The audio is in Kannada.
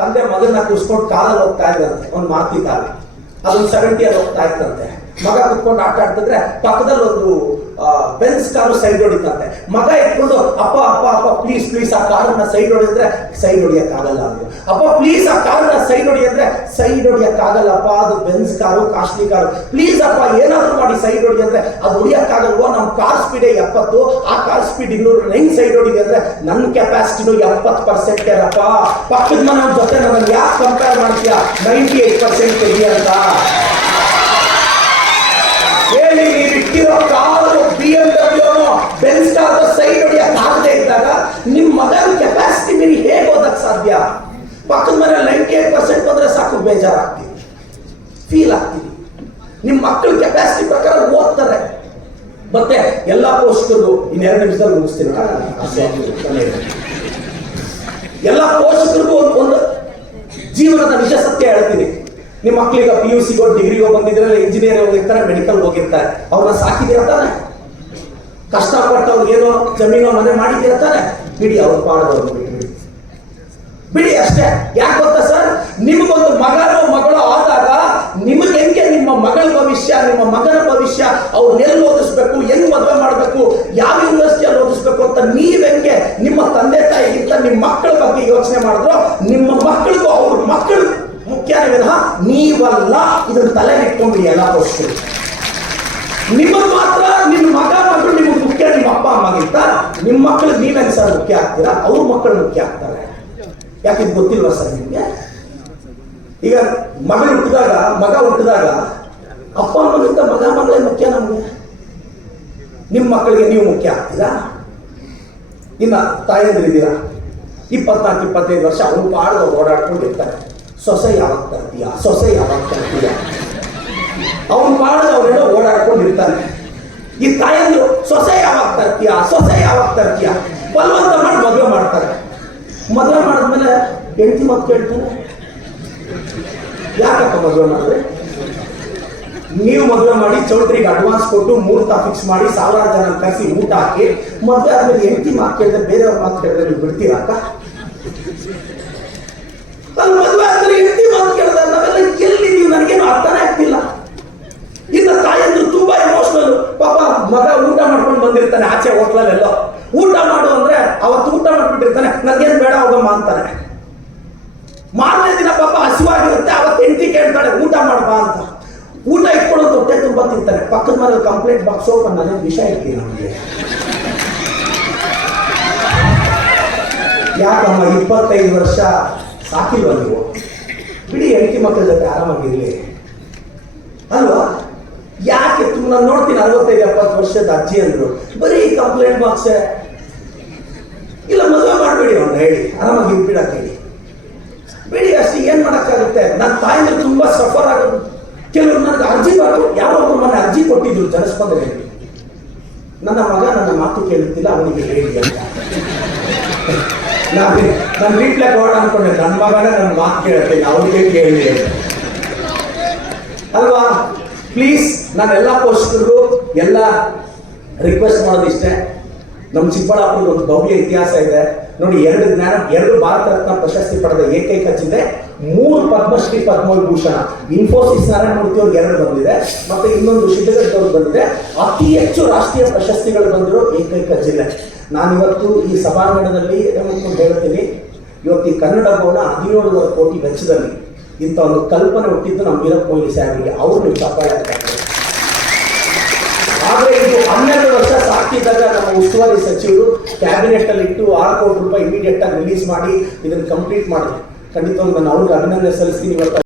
ತಂದೆ ಮಗನ ಕೂರಿಸ್ಕೊಂಡು ಕಾಲಲ್ಲಿ ಹೋಗ್ತಾ ಇದ್ದಂತೆ ಒಂದು ಮಾತಿ ಕಾಲ ಅದೊಂದು ಸೆವೆಂಟಿಯಲ್ಲಿ ಹೋಗ್ತಾ ಇತ್ತಂತೆ. ಮಗ ಕುತ್ಕೊಂಡು ಆಟ ಆಡ್ತಿದ್ರೆ ಪಕ್ಕದಲ್ಲಿ ಒಂದು ಬೆನ್ಸ್ ಕಾರು ಸೈಡ್ ಹೊಡಿತಂತೆ. ಮಗ ಇಟ್ಕೊಂಡು ಅಪ್ಪ ಅಪ್ಪ ಅಪ್ಪ ಪ್ಲೀಸ್ ಪ್ಲೀಸ್ ಆ ಕಾರನ್ನ ಸೈಡ್ ಹೊಡೆದ್ರೆ ಸೈಡ್ ಹೊಡಿಯಕ್ಕಾಗಲ್ಲ ಅದು ಅಪ್ಪ ಪ್ಲೀಸ್ ಆ ಕಾರನ್ನ ಸೈಡ್ ಹೊಡಿಯಂದ್ರೆ ಸೈಡ್ ಹೊಡಿಯಕ್ಕಾಗಲ್ಲಪ್ಪ, ಅದು Benz car costly car please ಅಪ್ಪ, ಏನಾದರೂ ಮಾಡಿ ಸೈಡ್ ಹೊಡಿ ಅಂದ್ರೆ ಅದು ಹೊಡಿಯಕ್ಕಾಗಲ್ವೋ ನಮ್ಮ ಕಾರ್ ಸ್ಪೀಡ್ ಎಪ್ಪತ್ತು, ಆ ಕಾರ್ ಸ್ಪೀಡ್ ಇನ್ನೂರು ಹೆಂಗ್ ಸೈಡ್ ಹೊಡಿದೆ ಅಂದ್ರೆ ನನ್ನ ಕೆಪಾಸಿಟಿನೂ ಎಪ್ಪತ್ತು ಪರ್ಸೆಂಟ್ ಅಪ್ಪ ಪಕ್ಕದ ಮನೆ ಜೊತೆ ನನ್ನ ಯಾಕೆ ಕಂಪೇರ್ ಮಾಡ್ತೀಯಾ? ನೈಂಟಿ ಏಟ್ ಪರ್ಸೆಂಟ್ ತೆಗಿ ಸಾಧ್ಯ? ಪಕ್ಕದ ಮನೆ ನೈಂಟಿ ಏಟ್ ಪರ್ಸೆಂಟ್ ಬಂದ್ರೆ ಸಾಕು ಬೇಜಾರಾಗ್ತೀವಿ ಫೀಲ್ ಆಗ್ತೀವಿ ನಿಮ್ ಮಕ್ಕಳ ಕೆಪಾಸಿಟಿ ಪ್ರಕಾರ ಓದ್ತಾರೆ. ಮತ್ತೆ ಎಲ್ಲಾ ಪೋಷಕರು ಇನ್ನೆರಡು ನಿಮಿಷದಲ್ಲಿ ಮುಗಿಸ್ತೀನಿ. ಎಲ್ಲ ಪೋಷಕರಿಗೂ ಒಂದು ಜೀವನದ ನಿಜ ಸತ್ಯ ಹೇಳ್ತೀನಿ. ನಿಮ್ಮ ಮಕ್ಕಳಿಗೆ ಪಿ ಯು ಸಿಗೋ ಡಿಗ್ರಿಗೋ ಬಂದಿದ್ರೆ ಇಂಜಿನಿಯರ್ ಹೋಗಿರ್ತಾರೆ ಮೆಡಿಕಲ್ ಹೋಗಿರ್ತಾರೆ. ಅವ್ರನ್ನ ಸಾಕಿದ್ದೀರ ತಾನೆ? ಕಷ್ಟಪಟ್ಟು ಅವ್ರಿಗೆ ಏನೋ ಜಮೀನೋ ಮನೆ ಮಾಡಿದ್ದೀರ ತಾನೆ? ಬಿಡಿ ಅವ್ರ ಪಾಡದವ್ರು. ಬಿಡಿ ಅಷ್ಟೇ. ಯಾಕೆ ಗೊತ್ತಾ ಸರ್? ನಿಮಗೊಂದು ಮಗನೋ ಮಗಳು ಆದಾಗ ನಿಮಗೆ ಹೆಂಗೆ ನಿಮ್ಮ ಮಗಳ ಭವಿಷ್ಯ, ನಿಮ್ಮ ಮಗನ ಭವಿಷ್ಯ ಅವ್ರು ಎಲ್ಲಿ ಓದಿಸ್ಬೇಕು ಹೆಂಗ್ ಮದುವೆ ಮಾಡಬೇಕು, ಯಾವ ಯೂನಿವರ್ಸಿಟಿಯಲ್ಲಿ ಓದಿಸ್ಬೇಕು ಅಂತ ನೀವ್ ಹೆಂಗೆ ನಿಮ್ಮ ತಂದೆ ತಾಯಿಗಿಂತ ನಿಮ್ಮ ಮಕ್ಕಳ ಬಗ್ಗೆ ಯೋಚನೆ ಮಾಡಿದ್ರು, ನಿಮ್ಮ ಮಕ್ಕಳಿಗೂ ಅವ್ರ ಮಕ್ಕಳು ಮುಖ್ಯನೇ ವಿನಃ ನೀವಲ್ಲ. ಇದನ್ನ ತಲೆ ಇಟ್ಕೊಂಡ್ಬಿಡಿ ಎಲ್ಲ ಪೋಷಕರು ನಿಮಗೆ ಮಾತ್ರ ನಿಮ್ಮ ಮಗ, ಮಗಳು ನಿಮಗೆ ಮುಖ್ಯ, ನಿಮ್ಮ ಅಪ್ಪ ಅಮ್ಮಗಿಂತ ನಿಮ್ಮ ಮಕ್ಕಳು ನೀವೇನು ಸರ್ ಮುಖ್ಯ ಆಗ್ತೀರಾ? ಅವ್ರ ಮಕ್ಕಳು ಮುಖ್ಯ ಆಗ್ತಾರೆ. ಯಾಕೆ ಇದು ಸರ್ ನಿಮಗೆ? ಈಗ ಮಗಳು ಹುಟ್ಟಿದಾಗ, ಮಗ ಹುಟ್ಟಿದಾಗ ಅಪ್ಪ ಅಮ್ಮಗಿಂತ ಮಗ ಮಗಳೇ ಮುಖ್ಯ ನಮಗೆ. ನಿಮ್ಮ ಮಕ್ಕಳಿಗೆ ನೀವು ಮುಖ್ಯ ಆಗ್ತೀರಾ? ಇನ್ನ ತಾಯಂದ್ರಿದ್ದೀರಾ ಇಪ್ಪತ್ನಾಲ್ಕು, ಇಪ್ಪತ್ತೈದು ವರ್ಷ ಅವ್ರು ಪಾಡ್ದು ಓಡಾಡ್ಕೊಂಡು ಇರ್ತಾರೆ ಸೊಸೆ ಯಾವಾಗ ತರ್ತೀಯ? ಸೊಸೆ ಯಾವಾಗ ತರ್ತೀಯ? ಅವ್ನು ಪಾಡ್ದು ಅವರೆಲ್ಲ ಓಡಾಡ್ಕೊಂಡು ಇರ್ತಾನೆ. ಈ ತಾಯಂದ್ರು, ಸೊಸೆ ಯಾವಾಗ ತರ್ತೀಯ? ಸೊಸೆ ಯಾವಾಗ ತರ್ತೀಯ? ಬಲವಂತ ಮಾಡಿ ಮದುವೆ ಮಾಡ್ತಾರೆ ಮದುವೆ ಮಾಡಿದ್ಮೇಲೆ ಹೆಂಡತಿ ಮಾತು ಕೇಳ್ತಾನೆ? ಯಾಕಪ್ಪ ಮದುವೆ ಮಾಡಿದ್ರೆ ನೀವು ಮದುವೆ ಮಾಡಿ ಚೌಟ್ರಿಗೆ ಅಡ್ವಾನ್ಸ್ ಕೊಟ್ಟು ಮುಹೂರ್ತ ಫಿಕ್ಸ್ ಮಾಡಿ ಸಾವಿರಾರು ಜನ ಕರೆಸಿ ಊಟ ಹಾಕಿ, ಮದುವೆ ಆದ್ಮೇಲೆ ಹೆಂಡತಿ ಮಾತು ಕೇಳಿದ್ರೆ ಬೇರೆಯವ್ರ ಮಾತು ಕೇಳಿದ್ರೆ ನೀವು ಬಿಡ್ತೀರಾ ಅಕ್ಕ? ಅಲ್ಲಿ ಮದುವೆ ಆದ್ರೆ ಹೆಂಡತಿ ಮಾತು ಕೇಳಿದ್ರೆ ನಾವೆಲ್ಲ ಎಲ್ಲಿದ್ದೀವಿ ನನಗೇನು ಅರ್ಥನೇ ಆಗ್ತಿಲ್ಲ. ಇನ್ನು ತಾಯಂದ್ರು ತುಂಬಾ ಎಮೋಷನಲ್ ಪಾಪ ಮಗ ಊಟ ಮಾಡ್ಕೊಂಡು ಬಂದಿರ್ತಾನೆ ಆಚೆ ಹೋಟ್ಲಲ್ಲೆಲ್ಲೋ. ಊಟ ಮಾಡು ಅಂದ್ರೆ ಅವತ್ತು ಊಟ ಮಾಡ್ಬಿಟ್ಟಿರ್ತಾನೆ ನನಗೇನು ಬೇಡ ಹೋಗಮ್ಮ ಅಂತಾನೆ. ಹಸಿವಾಗಿರುತ್ತೆ ಅವತ್ತು ಹೆಂಡತಿ ಕೇಳ್ತಾಳೆ ಊಟ ಮಾಡ್ಬಾ ಅಂತ. ಊಟ ಇಟ್ಕೊಳ್ಳೋದು ಹೊಟ್ಟೆ ತುಂಬ ತಿಂತಾನೆ. ಪಕ್ಕದ ಮನೇಲಿ ಕಂಪ್ಲೇಂಟ್ ಬಾಕ್ಸ್ ಓಪನ್ ನಾನು ವಿಷ ಇರ್ತೀನಿ ನಮಗೆ? ಯಾಕಮ್ಮ, ಇಪ್ಪತ್ತೈದು ವರ್ಷ ಸಾಕಿಲ್ವ ನೀವು? ಬಿಡಿ ಹೆಂಡತಿ ಮಕ್ಕಳ ಜೊತೆ ಆರಾಮಾಗಿರ್ಲಿ ಅಲ್ವಾ? ಯಾಕೆ ತುಂಬ ನಾನು ನೋಡ್ತೀನಿ ಅರವತ್ತೈದು, ಎಪ್ಪತ್ತು ವರ್ಷದ ಅಜ್ಜಿ ಅಂದ್ರು. ಬರೀ ಕಂಪ್ಲೇಂಟ್ ಬಾಕ್ಸೆ ಇಲ್ಲ, ಮದುವೆ ಮಾಡಬೇಡಿ ಅವ್ನು ಹೇಳಿ. ಆರಾಮಾಗಿ ಇಟ್ಬಿಡಕ್ಕೆ ಹೇಳಿ. ಬಿಡಿ ಅಷ್ಟು ಏನು ಮಾಡೋಕ್ಕಾಗುತ್ತೆ? ನನ್ನ ತಾಯಿನ ತುಂಬಾ ಸಫರ್ ಆಗೋದು. ಕೆಲವರು ನನಗೆ ಅರ್ಜಿ ಬರೋದು ಯಾರೋ ಒಬ್ಬರು ಮನೆ ಅರ್ಜಿ ಕೊಟ್ಟಿದ್ರು ಜನಸ್ಪಂದನೆಯಲ್ಲಿ ನನ್ನ ಮಗ ನನ್ನ ಮಾತು ಕೇಳುತ್ತಿಲ್ಲ, ಅವನಿಗೆ ಹೇಳಿ ಅಂತ. ನಾನು ನನ್ನ ರೀಪ್ಲೈ ಕೊಡೋಣ ಅನ್ಕೊಂಡೆ ನನ್ನ ಮಗನೇ ನನ್ನ ಮಾತು ಕೇಳುತ್ತೆ ಅವನಿಗೆ ಕೇಳಿ. ಅಲ್ವಾ? ಪ್ಲೀಸ್ ನಾನು ಪೋಷಕರು ಎಲ್ಲ ರಿಕ್ವೆಸ್ಟ್ ಮಾಡೋದಿಷ್ಟೇ ನಮ್ಮ ಚಿಕ್ಕಬಳ್ಳಾಪುರದ ಒಂದು ಭವ್ಯ ಇತಿಹಾಸ ಇದೆ. ನೋಡಿ, ಎರಡು ಜ್ಞಾನ, ಎರಡು ಭಾರತ ರತ್ನ ಪ್ರಶಸ್ತಿ ಪಡೆದ ಏಕೈಕ ಜಿಲ್ಲೆ ಮೂರು ಪದ್ಮಶ್ರೀ ಪದ್ಮವಿಭೂಷಣ. ಇನ್ಫೋಸಿಸ್ ನಾರಾಯಣಮೂರ್ತಿ ಅವ್ರಿಗೆ ಎರಡು ಬಂದಿದೆ. ಮತ್ತೆ ಇನ್ನೊಂದು ಶಿಡ್ಡಗಟ್ಟವ್ರಿಗೆ ಬಂದಿದೆ. ಅತಿ ಹೆಚ್ಚು ರಾಷ್ಟ್ರೀಯ ಪ್ರಶಸ್ತಿಗಳು ಬಂದಿರೋ ಏಕೈಕ ಜಿಲ್ಲೆ. ನಾನಿವತ್ತು ಈ ಸಭಾಂಗಣದಲ್ಲಿ ಹೇಳ್ತೀನಿ. ಇವತ್ತು ಈ ಕನ್ನಡ ಭವನ ಹದಿನೇಳುವರೆ ಕೋಟಿ ವೆಚ್ಚದಲ್ಲಿ ಇಂಥ ಒಂದು ಕಲ್ಪನೆ ಹುಟ್ಟಿದ್ದು ನಮ್ಮ ವೀರಪ್ಪ ಮೊಯ್ಲಿ ಸಾಹೇಬರಿಗೆ. ಅವ್ರು ನೀವು ಚಪ್ಪಾಳೆ ಆದರೆ ಇದು ಹನ್ನೆರಡು ವರ್ಷ ಸಾಕಿದ್ದಾಗ ಉಸ್ತುವಾರಿ ಸಚಿವರು ಕ್ಯಾಬಿನೆಟ್ ಅಲ್ಲಿ ಇಟ್ಟು ಆರು ಕೋಟಿ ರೂಪಾಯಿ ಇಮಿಡಿಯೇಟ್ ಆಗಿ ರಿಲೀಸ್ ಮಾಡಿ ಇದನ್ನು ಕಂಪ್ಲೀಟ್ ಮಾಡಿದ್ರು. ಖಂಡಿತವಾಗಿ ನಾನು ಅವ್ರಿಗೆ ಅಭಿನಂದನೆ ಸಲ್ಲಿಸ್ತೀನಿ ಇವತ್ತು.